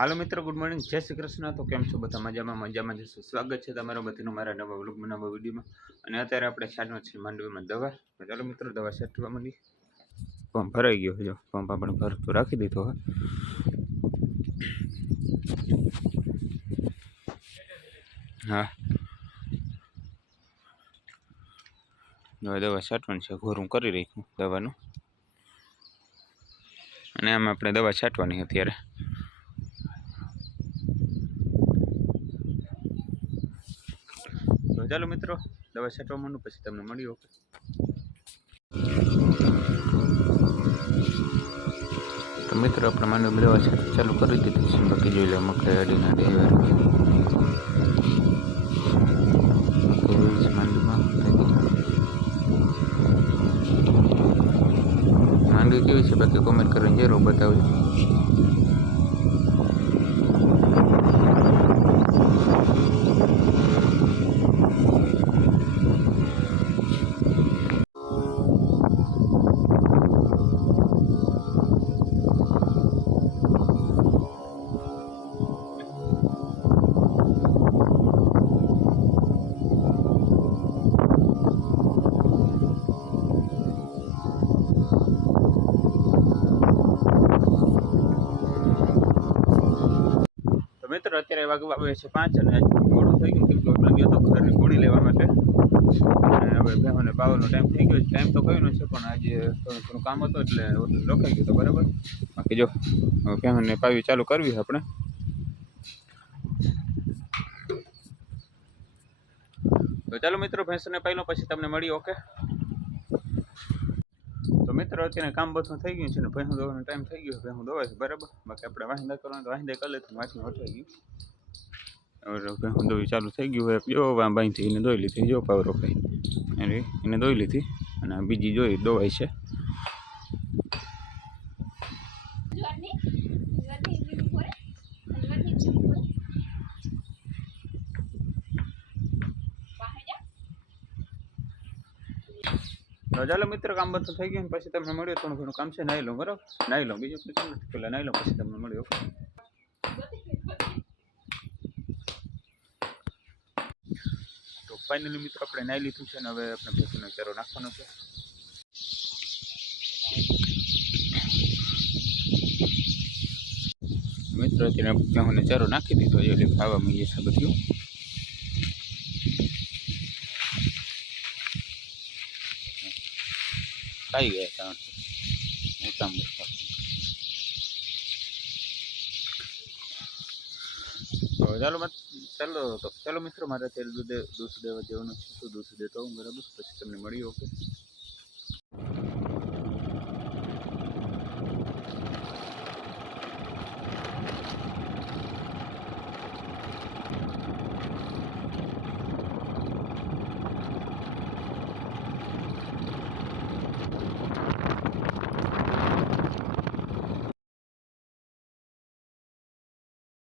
હાલો મિત્રો good morning જય શ્રી કૃષ્ણ. તો કેમ છો બધા? મજામાં મજામાં જશો સ્વાગત છે તમારા બધાનું મારા નવા વ્લોગ બનાવવા વિડીયોમાં અને અત્યારે આપણે છાંટવા છે માંડવીમાં દવા. ચાલો મિત્રો, દવા છાંટવા માંડી પંપ ભરાઈ ગયો જો. પંપ આપણે ભરતો રાખી દીધો હોય હા. દવા છાંટવાની છે. ઘોરું કરી રાખ્યું દવાનું. અને આમાં આપણે દવા છાંટવાની અત્યારે. ચાલો મિત્રો દવા છાંટવા માંડું પછી તમને મળ્યું ઓકે તો મિત્રો આપણે માંડવી દવા છાંટવી ચાલુ કરી દીધી છે બાકી જોઈ લો મકઈ અડીને અડી માંડવીમાં માંડવી કેવી છે બાકી કોમેન્ટ કરીને જરૂર બતાવજો વાગવા છે પાંચ અને મોડું થઈ ગયું કેમ કે એટલે ગયો તો ઘરની ગોળી લેવા માટે. અને હવે બેહોને પાવાનો ટાઈમ થઈ ગયો ટાઈમ તો કયો છે પણ આજે થોડું થોડું કામ હતું એટલે રોકાઈ ગયું તો બરાબર. બાકી જો, હવે બેહોને પાવી ચાલુ કરવી આપણે. તો ચાલો મિત્રો ભેંસને પહેલો પછી તમને મળી ઓકે તો મિત્રો, અત્યારે કામ બધું થઈ ગયું છે ને ભેંસું દોવાનો ટાઈમ થઈ ગયો ભેંસું દોવાય છે, બરાબર? બાકી આપણે વાહિંદા કરવાનું તો વાહિંદા કરી લેતું વાંચી હટાઈ ગયું ભેંસું ચાલુ થઈ ગયું હોય, જો વાં બાંધથી એને દોઈ લીધી, જો પાવરો કઈ એને દોઈ લીધી અને બીજી જોઈ દોવાય છે. ચાલો મિત્ર, કામ બધું થઈ ગયું પછી તમને મળ્યું થોડું ઘણું કામ છે, નાઈ લઉં બરાબર? નાઈ લઉં બીજું કંઈ નથી. પહેલાં નાઈ લઉં પછી તમને મળ્યું ફાઇનલી મિત્રો આપણે નાઈ લીધું છે અને હવે આપણે ભેંસનો ચારો નાખવાનો છે. મિત્રો, અત્યારે મને ચારો નાખી દીધો એટલે ખાવા મળીએ છે બધું. ખાઈ ગયા કારણ કે ઉતામ તો ચાલો મત ચાલો તો, ચાલો મિત્રો, મારે તેલ દૂધે દૂધ દેવા જવાનું છે, તો દૂધ દેતો હું બરાબર પછી તમને મળી ઓકે?